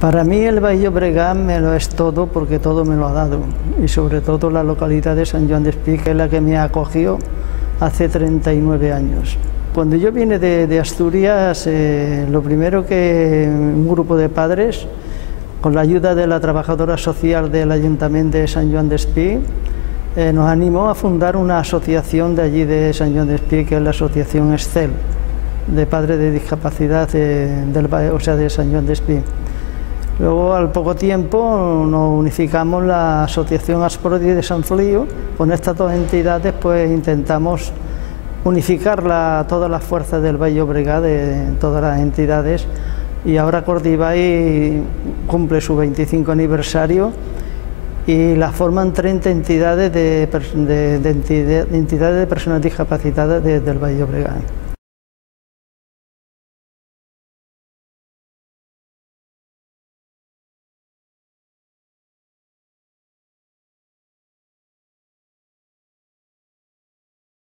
Para mí el Baix Llobregat me lo es todo porque todo me lo ha dado, y sobre todo la localidad de Sant Joan Despí, que es la que me acogió hace 39 años. Cuando yo vine de Asturias, lo primero que un grupo de padres, con la ayuda de la trabajadora social del Ayuntamiento de Sant Joan Despí, nos animó a fundar una asociación de allí de Sant Joan Despí, que es la asociación Excel, de padres de discapacidad de Sant Joan Despí. Luego, al poco tiempo, nos unificamos la asociación Asprodi de Sant Feliu. Con estas dos entidades pues intentamos unificar todas las fuerzas del Baix Llobregat, de todas las entidades, y ahora Cordibai cumple su 25 aniversario y la forman 30 entidades de personas discapacitadas del Baix Llobregat.